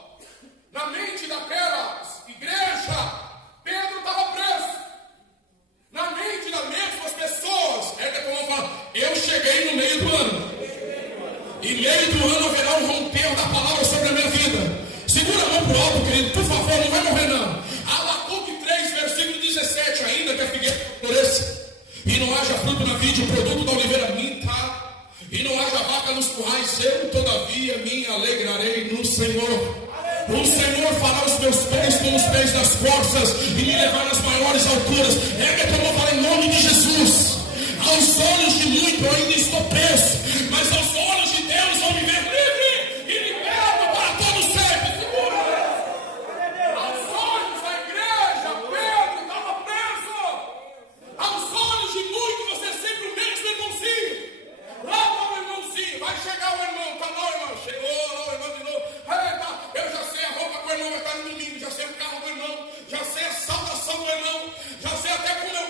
Na mente daquela igreja, Pedro estava preso. Na mente das mesmas pessoas, é como eu falo: eu cheguei no meio do ano. E meio do ano haverá um romper da palavra sobre a minha vida. Segura a mão pro alto, querido, por favor, não vai morrer não. Abacuque 3, versículo 17, ainda que a figueira floresça e não haja fruto na vide, o produto da oliveira minta, e não haja vaca nos currais, eu todavia me alegrarei no Senhor. O Senhor fará os meus pés como os pés das corças e me levará às maiores alturas. É que eu vou falar em nome de Jesus. Aos olhos de muito eu ainda estou preso, mas aos olhos de Deus vou me ver livre e liberto para todo sempre. Segura! Aos olhos da igreja, Pedro estava preso. Aos olhos de muito, você é sempre o mesmo irmãozinho. Lá está o irmãozinho, vai chegar o irmão, está lá o irmão, chegou lá o irmão de novo. Eita, eu já sei a roupa que o irmão vai estar no domingo, já sei o carro do irmão, já sei a saudação do irmão, já sei até como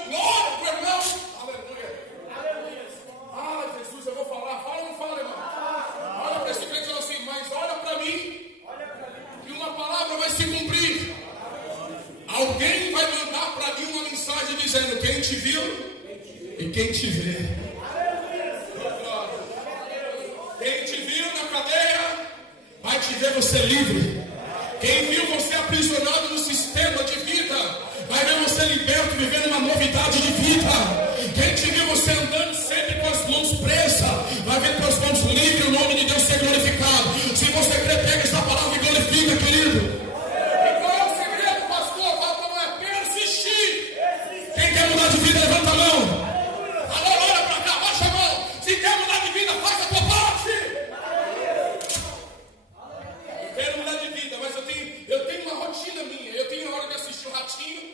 e quem te vê. Quem te viu na cadeia vai te ver você livre. Quem viu você aprisionado no sistema de vida vai ver você liberto, vivendo uma novidade de vida. Quem te viu você andando sempre com as mãos presas vai ver com as mãos livres o nome de Deus ser glorificado. Se você crê, pega essa palavra e glorifica, querido. E qual é o segredo, pastor? Como é persistir. Quem quer mudar de vida, levanta a mão. Agora olha para cá, baixa a mão. Se quer mudar de vida, faz a tua parte. Eu quero mudar de vida, mas eu tenho uma rotina minha. Eu tenho a hora de assistir o Ratinho.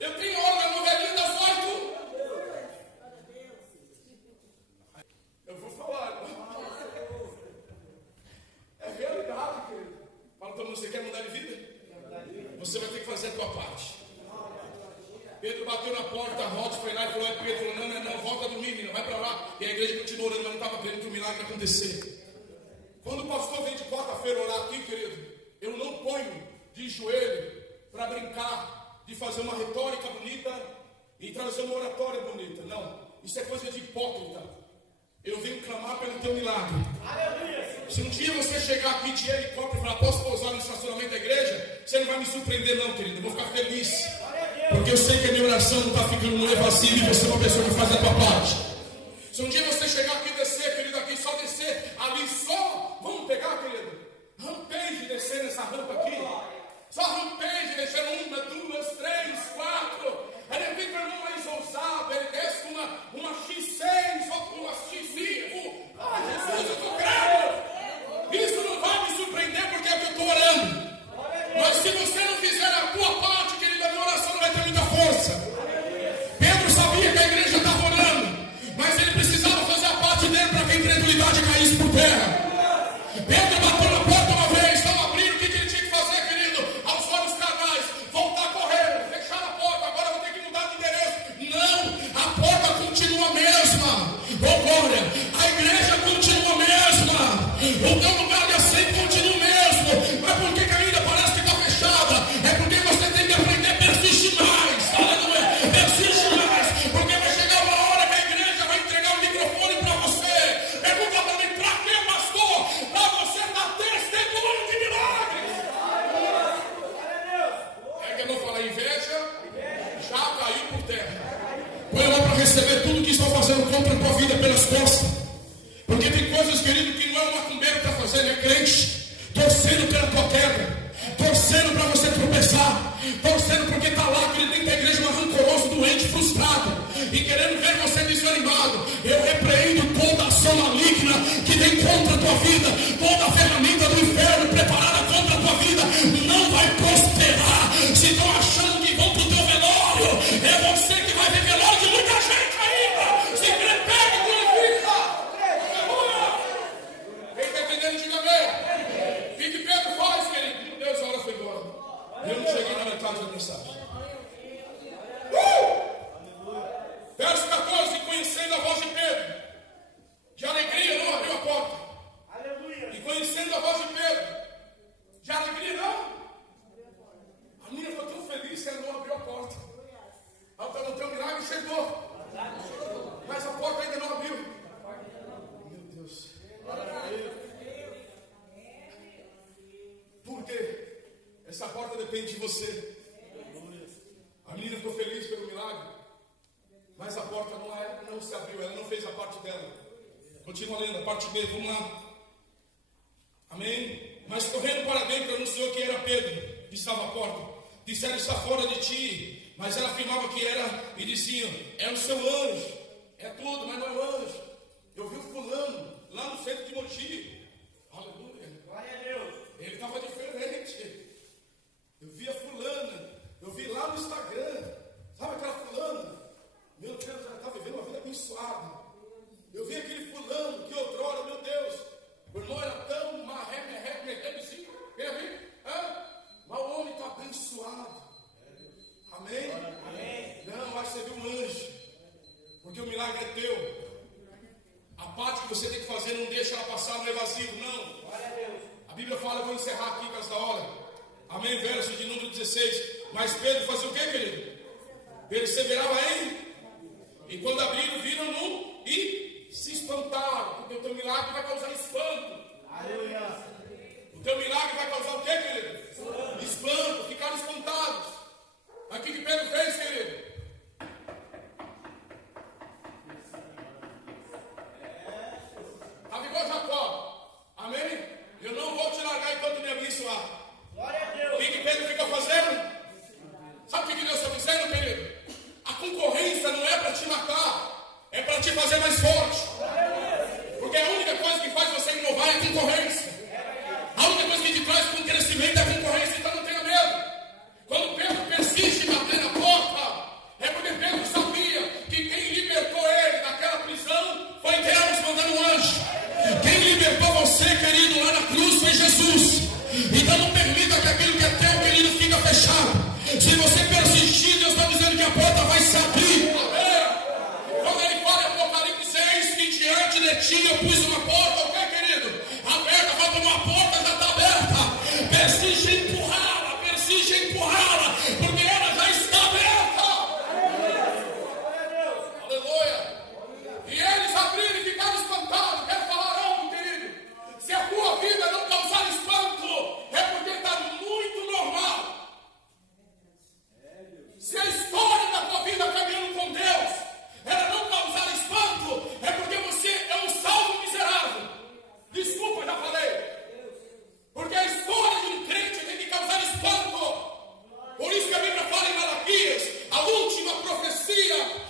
Eu tenho a hora da novelinha das 8. Eu vou falar. É realidade, querido. Fala para você, quer mudar de vida? Você vai ter que fazer a tua parte. Pedro bateu na porta, Rod foi lá e falou, Pedro falou, não, volta a dormir, menina, vai para lá. E a igreja continuou orando, mas não estava querendo que o milagre acontecer. Quando o pastor vem de quarta-feira orar aqui, querido, eu não ponho de joelho para brincar, de fazer uma retórica bonita e trazer uma oratória bonita. Não, isso é coisa de hipócrita. Eu venho clamar pelo teu milagre. Se um dia você chegar aqui de helicóptero e falar, posso pousar no estacionamento da igreja? Você não vai me surpreender não, querido, eu vou ficar feliz. Porque eu sei que a minha oração não está ficando no evasivo e você é uma pessoa que faz a tua parte. Se um dia você chegar aqui e descer, querido, aqui só descer, ali só, vamos pegar, querido, rampage, descer nessa rampa aqui. Só rampage, descer 1, 2, 3, 4. Aí ele vem para o irmão mais ousado, ele desce com uma X6 ou com uma X5. Ah, Jesus, eu estou crendo. Isso não vai me surpreender porque é o que eu estou orando. Mas se você não fizer a tua parte, querido, a minha oração não vai ter muita força. Pedro sabia que a igreja estava orando, mas ele precisava fazer a parte dele para que a incredulidade caísse por terra. Pedro bateu na porta uma vez, estava abrindo, o que ele tinha que fazer, querido? Aos olhos carnais, voltar correndo, fechar a porta, agora vou ter que mudar de endereço. Não, a porta continua a mesma. Oh glória, a igreja continua a mesma. O teu lugar de assento continua o mesmo. Mas por que ainda parece que está fechada? É porque você tem que aprender a persistir mais. Aleluia, persiste mais. Porque vai chegar uma hora que a igreja vai entregar o microfone para você. Pergunta para mim, para quê, pastor? Para você dar testemunho de milagres. É que eu vou falar, inveja já caiu por terra. Põe lá para receber tudo que estão fazendo contra a tua vida pelas costas. Porque tem coisas, querido, que não é o macumbeiro que está fazendo, é crente, torcendo pela tua quebra, torcendo para você tropeçar, torcendo porque está lá, querido, dentro da igreja, um rancoroso, doente, frustrado, e querendo ver você desanimado. Eu repreendo toda ação maligna que vem contra a tua vida, toda a ferramenta do inferno preparada contra a tua vida, não vai prosperar. Se estão achando que vão para o teu velório, é você que vai ver velório de muita gente ainda. Se crê, pega e glorifica. Quem está entendendo, diga amém. O que Pedro faz, querido? Meu Deus, a hora foi embora. Eu não cheguei na metade da mensagem. Verso 14, conhecendo a voz de Pedro, de alegria não abriu a porta. E conhecendo a voz de Pedro, de alegria não. A menina ficou tão feliz que ela não abriu a porta. Ela está no teu milagre, chegou. Mas a porta ainda não abriu. Meu Deus. Por quê? Essa porta depende de você. A menina ficou feliz pelo milagre, mas a porta não se abriu, ela não fez a parte dela. Continua lendo a parte B, vamos lá. Amém? Mas correndo para dentro anunciou que era Pedro, que estava à porta. Disseram, está fora de ti. Mas ela afirmava que era, e diziam, é o seu anjo. É tudo, mas não é o anjo. Eu vi o fulano lá no centro de Mogi. Aleluia. Glória a Deus. Ele estava diferente. Eu vi a fulana. Eu vi lá no Instagram. Sabe aquela fulana? Meu Deus, ela está vivendo uma vida abençoada. Eu vi aquele fulano que outrora, meu Deus, o irmão era tão marremezinho. Quer ver? Mas o homem está abençoado. Amém? Amém? Não, acho que você viu um anjo. Porque o milagre é teu. A parte que você tem que fazer, não deixa ela passar no evasivo, não. A Bíblia fala, eu vou encerrar aqui com essa hora. Amém? Verso de número 16. Mas Pedro fazia o que, querido? Perseverava em. E quando abriram, viram no e se espantaram. Porque o teu milagre vai causar espanto. Aleluia. O teu milagre vai causar o que, querido? Espanto. Ficaram espantados. Aqui que Pedro fez, querido? Estava igual Jacó. Amém? Eu não vou te largar enquanto me abençoar. Glória a Deus. O que Pedro fica fazendo? Sabe o que Deus está dizendo, querido? A concorrência não é para te matar, é para te fazer mais forte. Porque a única coisa que faz você inovar é a concorrência. A única coisa que te traz com crescimento é a concorrência, então não tenha medo. Quando Pedro persiste em bater na porta, é porque Pedro sabia que quem libertou ele daquela prisão foi Deus mandando um anjo. Quem libertou você, querido, lá na cruz foi Jesus. Então não permita que aquilo que é teu, querido, fica fechado. Se você persistir, Deus está dizendo que a porta vai se abrir. Amém. Quando ele fala em Apocalipse 6, que diante de ti eu pus uma porta, o que, querido? Aberta, falta uma porta, já está aberta. Persiste em empurrá-la, porque ela já está aberta. Aleluia. E eles abriram e ficaram espantados. Quero falar algo, querido. Se a tua vida não causar espanto, é porque está muito normal. Se a história da tua vida caminhando com Deus, ela não causar espanto, é porque você é um salvo miserável. Desculpa, já falei. Porque a história de um crente tem que causar espanto. Por isso que a Bíblia fala em Malaquias, a última profecia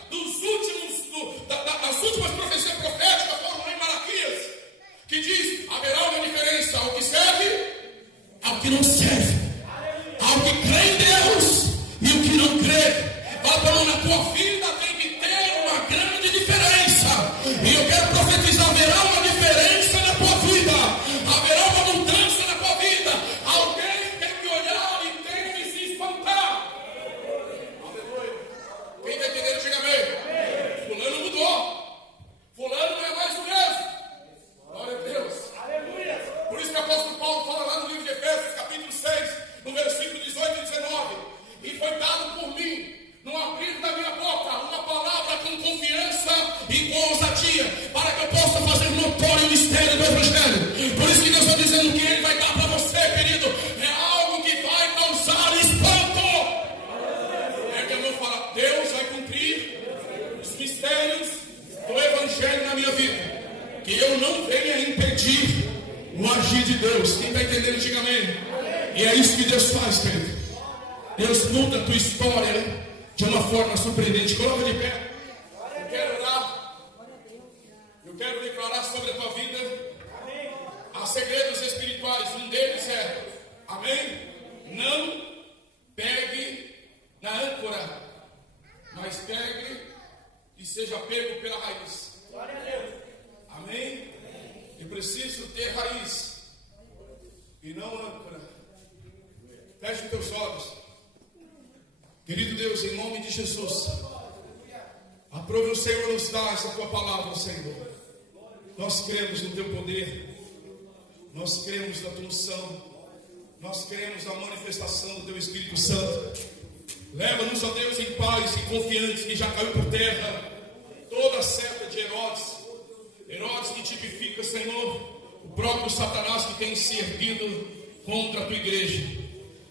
das últimas profecias proféticas foram lá em Malaquias, que diz: haverá uma diferença ao que serve, ao que não serve, ao que crê em Deus e o que não crê. Então na tua vida tem que ter uma grande diferença. E eu quero profetizar: haverá uma diferença na tua vida, haverá uma mudança na tua vida. Alguém tem que olhar e tem que se espantar. Aleluia. Quem está entendendo, diga amém. Fulano mudou. Fulano não é mais o mesmo. Glória a Deus. Aleluia. Por isso que o apóstolo Paulo fala lá no livro de Efésios, capítulo 6, no versículo 18 e 19: e foi dado por mim, no abrir da minha boca, uma palavra com confiança e com ousadia, para que eu possa fazer notório o mistério do Evangelho. Por isso que Deus está dizendo que Ele vai dar para você, querido, é algo que vai causar espanto. É que eu vou falar: Deus vai cumprir os mistérios do Evangelho na minha vida, que eu não venha impedir o agir de Deus. Quem está entendendo, diga amém. E é isso que Deus faz, querido. Deus muda a tua história de uma forma surpreendente. Coloca de pé. Eu quero orar. Eu quero declarar sobre a tua vida. Há segredos espirituais. Um deles é: amém? Não pegue na âncora, mas pegue e seja pego pela raiz. Amém? Eu preciso ter raiz e não âncora. Feche os teus olhos. Querido Deus, em nome de Jesus, aprove o Senhor nos dar essa tua palavra, Senhor. Nós cremos no teu poder, nós cremos na tua unção, nós cremos na manifestação do teu Espírito Santo. Leva-nos, ó Deus, em paz e confiantes, que já caiu por terra toda a seta de Herodes que tipifica, Senhor, o próprio Satanás que tem se erguido contra a tua igreja.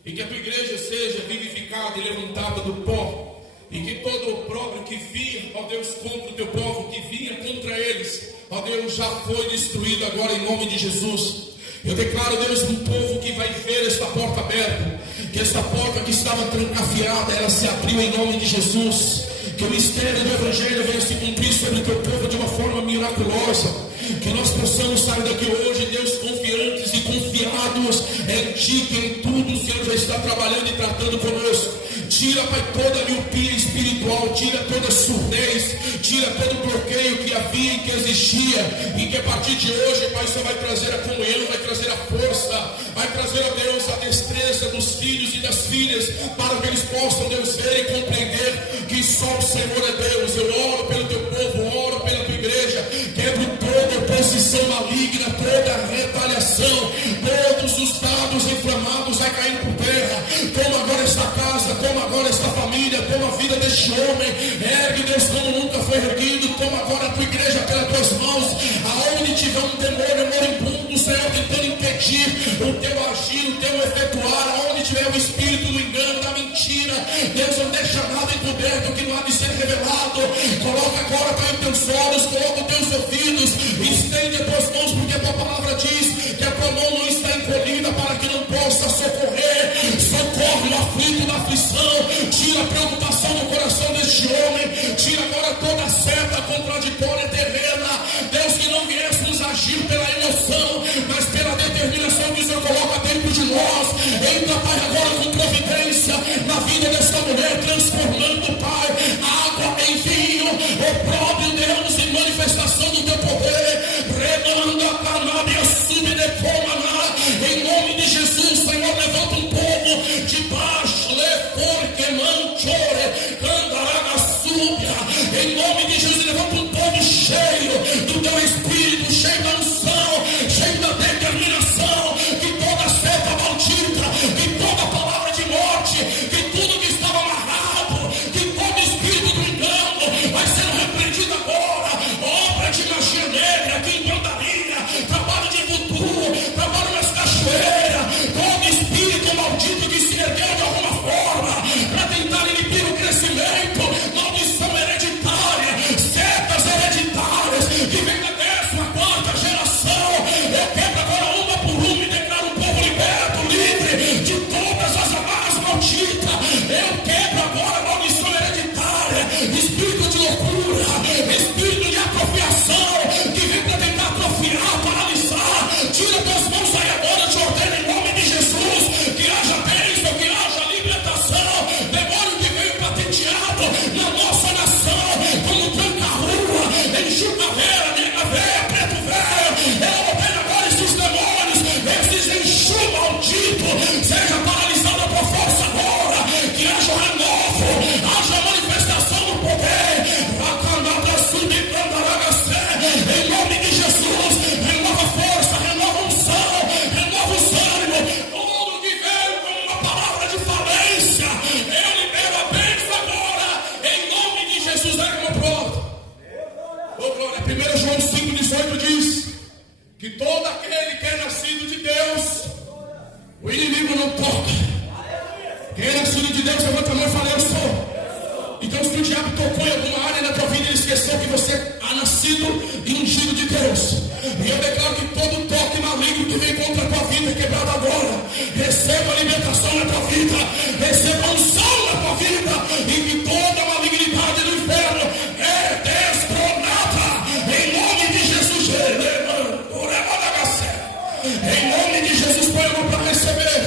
E que a tua igreja seja vivificada e levantada do pó. E que todo opróbrio que vir, ó Deus, contra o teu povo, que vinha contra eles, ó Deus, já foi destruído agora em nome de Jesus. Eu declaro, Deus, um povo que vai ver esta porta aberta, que esta porta que estava trancafiada, ela se abriu em nome de Jesus. Que o mistério do Evangelho venha se cumprir sobre o teu povo de uma forma miraculosa. Que nós possamos sair daqui hoje, Deus, confiantes e confiados em Ti, que em tudo o Senhor já está trabalhando e tratando conosco. Tira, Pai, toda a miopia espiritual, tira toda a surdez, tira todo o bloqueio que havia e que existia, e que a partir de hoje, Pai, Senhor vai trazer a comunhão, vai trazer a força, vai trazer, ó Deus, a destreza dos filhos e das filhas, para que eles possam, Deus, ver e compreender que só o Senhor é Deus. Eu oro pelo teu povo, oro pela tua igreja, quebro toda oposição maligna, toda retaliação, todos os dados inflamados vai cair por terra. Toma agora esta casa, família, toma a vida deste homem. Ergue, Deus, como nunca foi erguido. Toma agora a tua igreja pelas tuas mãos. Aonde tiver um demônio moribundo, Senhor, tentando impedir o teu agir, o teu efetuar, aonde tiver o espírito do engano, da mentira, Deus, não deixa nada encoberto que não há de ser revelado. Coloca agora, Pai, os teus olhos, coloca os teus ouvidos, estende as tuas mãos, porque a tua palavra diz que a tua mão não está encolhida para que não possa socorrer. Socorre o aflito da aflição, tira a preocupação do coração deste homem, tira agora toda a seta contraditória terrena. Deus, que não viéssemos agir pela emoção, mas pela determinação que o Senhor coloca dentro de nós. Entra, Pai, agora com providência na vida desta mulher, transformando, Pai, água em vinho, o próprio Deus, em manifestação do teu poder. Remanda a canábia, sube de coma, em nome de Jesus, Senhor, levanta um povo de baixo, porque manchore, candaraga, súbia, em nome de Jesus, levanta um povo cheio do teu Espírito, cheio da unção, cheio da determinação, que toda seta maldita, que toda palavra de morte, que tudo que estava amarrado, que todo espírito do engano vai sendo repreendido agora. Obra de magia negra, que encantaria, trabalho de voodoo, trabalho nas cachoeiras, todo espírito maldito que se ergueu de alguma forma para tentar inibir o crescimento, maldição hereditária, setas hereditárias que vem da 14ª geração, eu quebro agora uma por uma e declaro um povo liberto, livre de todas as amarras malditas. Eu quebro agora a maldição hereditária, espírito de loucura, espírito de atrofiação que vem para tentar atrofiar, paralisar. Tira tuas mãos aí agora, te ordeno em nome de Jesus, que haja bênção, que haja libertação. Demônio que veio patenteado na nossa nação, como tranca-rua, enxuga-veira, nega-veia, preto-veia. Eu ordeno agora esses demônios, esses enxu malditos, seja paralisado por força agora, que haja renovo, haja manifestação do poder. Em nome de Jesus, renova a força, renova a unção, renova o ânimo. Tudo que veio como uma palavra de falência, eu libero a bênção agora, em nome de Jesus. É como pronto. Oh, glória. 1 João 5,18 diz que todo aquele que é nascido de Deus, o inimigo não toca. Quem é nascido de Deus, levanta a mão e fala: eu sou. Então, se o diabo tocou em alguma área da tua vida, ele esqueceu que você é nascido e ungido de Deus. E eu declaro que todo toque maligno que vem contra a tua vida é quebrado agora. Receba a libertação na tua vida, receba a unção na tua vida, e que toda malignidade do inferno é destronada. Em nome de Jesus, em nome de Jesus, põe a mão para receber.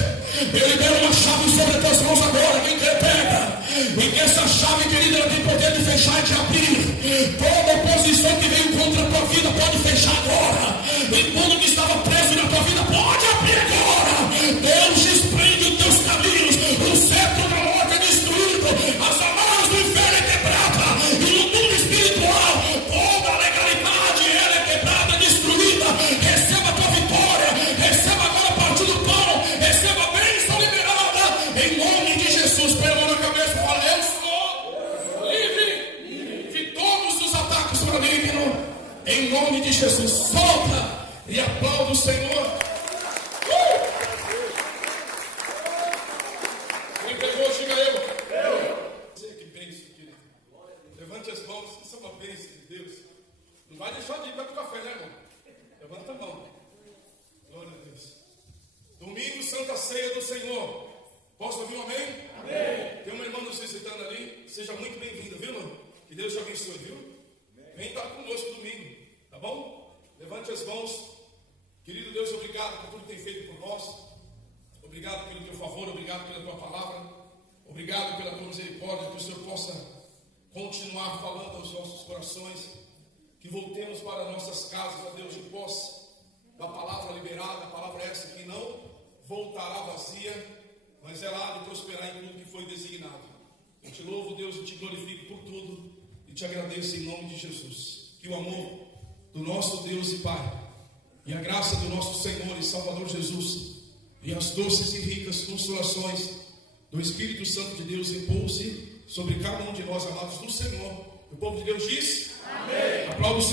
Eu libero uma chave sobre as tuas mãos agora. Quem quer, pega. E que essa chave, querida, ela tem poder de fechar e de abrir. Toda oposição que veio contra a tua vida pode fechar agora. E tudo que estava preso na tua vida pode abrir agora. Deus desprende os teus caminhos. O cetro da morte é destruído. As amarras do inferno é quebrada. E no mundo espiritual, toda a legalidade ela é quebrada, destruída. Receba a tua vitória. Receba agora a partir do pão. Receba a bênção liberada. Em nome de Jesus, põe a mão na cabeça. Eu sou livre de todos os ataques malignos. Em nome de Jesus, solta e aplauda o Senhor. Quem pegou, diga eu. Que bênção, querido. Levante as mãos, isso é uma bênção de Deus. Não vai deixar de ir para o café, né, irmão? Levanta a mão. Glória a Deus. Domingo, Santa Ceia do Senhor. Posso ouvir um amém? Amém. Tem uma irmã nos visitando ali. Seja muito bem-vinda, viu, irmão? Que Deus te abençoe, viu? Vem estar conosco domingo, tá bom? Levante as mãos. Querido Deus, obrigado por tudo que tem feito por nós. Obrigado pelo teu favor, obrigado pela tua palavra. Obrigado pela tua misericórdia. Que o Senhor possa continuar falando aos nossos corações. Que voltemos para nossas casas, ó Deus, de posse da palavra liberada. A palavra essa que não voltará vazia, mas ela há de prosperar em tudo que foi designado. Eu te louvo, Deus, e te glorifico por tudo, e te agradeço em nome de Jesus. Que o amor do nosso Deus e Pai, e a graça do nosso Senhor e Salvador Jesus, e as doces e ricas consolações do Espírito Santo de Deus repouse sobre cada um de nós, amados do Senhor. O povo de Deus diz: amém. Aplauda o Senhor.